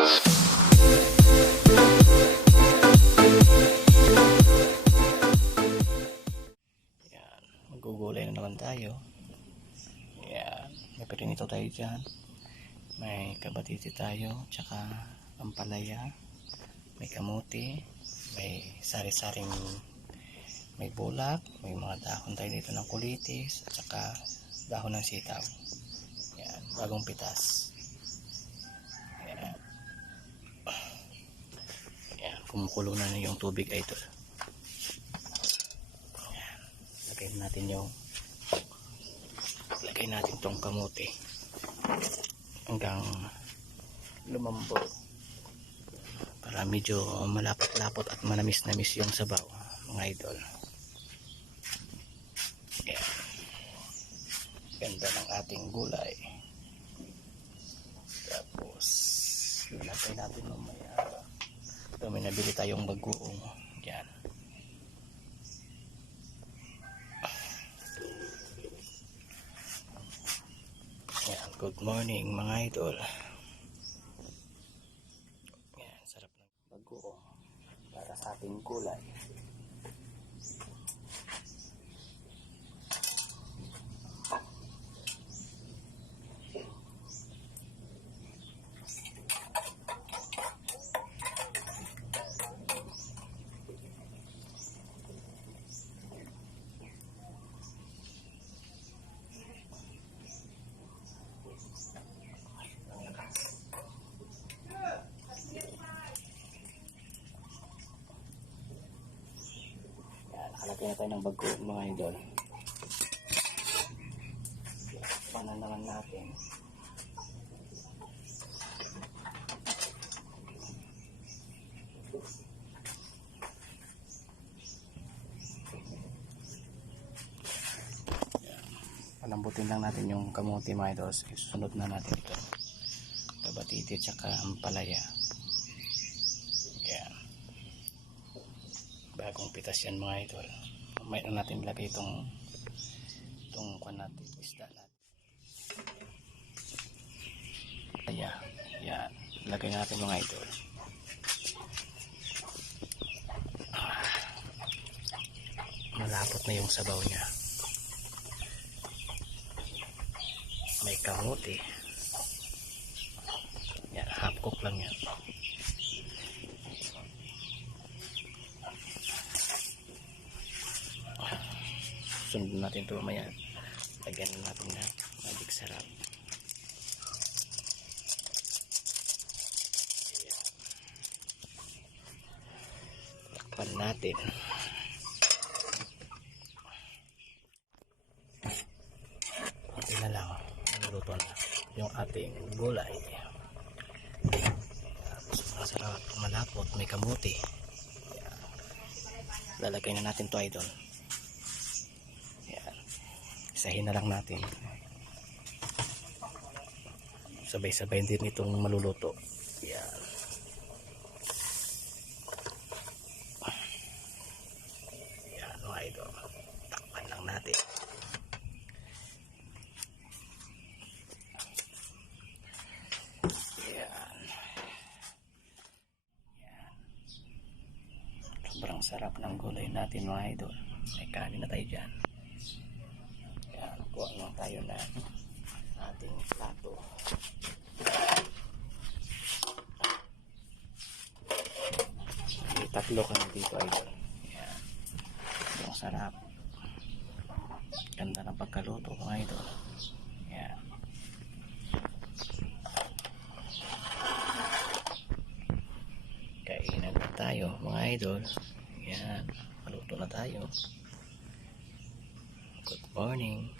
Yan, magugulay na naman tayo. Yan, may perinito tayo dyan. May kabatiti tayo, tsaka ampalaya, may kamuti, may sari-saring, may bulak, may mga dahon tayo dito ng kulitis, at saka dahon ng sitaw. Yan, bagong pitas. Yan. Yan, kumukulo na yung tubig ay ito. Yan, lagay natin tong kamuti hanggang lumambot para medyo malapot-lapot at manamis-namis yung sabaw, mga idol. Yan. Ganda ng ating gulay. Tapos ilagay natin mamaya. Ito, may nabili tayong bagoong. Yan. Yan. Good morning mga idol. Yan, sarap ng bagoong para sa ating gulay. Nakalagay na tayo ng bagoong mga idol. Panan naman natin. Palambutin lang natin yung kamuti mga idol. Susunod na natin ito. Kabatiti at saka ampalaya. Yan. Bagong pitas yan mga idol. Mamaya na natin ilagay itong kuwan natin, isda natin. Ayan. Yan. Ilagay natin mga idol. Malapot na yung sabaw niya. May kamuti. Yan. Half cook lang yan. Sunod natin ito mamaya. Lagyan natin na magic sarap. Takpan natin. Kunti na lang. Naluto na yung ating gulay. Masarap, malapot, may kamuti. Lalagay na natin to idol. Isahin na lang natin. Sabay-sabay din itong maluluto. Yan. Yan mga idol. Takpan lang natin. Yan. Yan. Sobrang sarap ng gulay natin mga idol. May kanin na tayo dyan. Kuha lang tayo na ating plato. May tatlo kami dito idol. Yan. Ang sarap. Ganda ng pagkaluto mga idol. Yan. Kainan na tayo mga idol. Yan. Maluto na tayo. Good morning.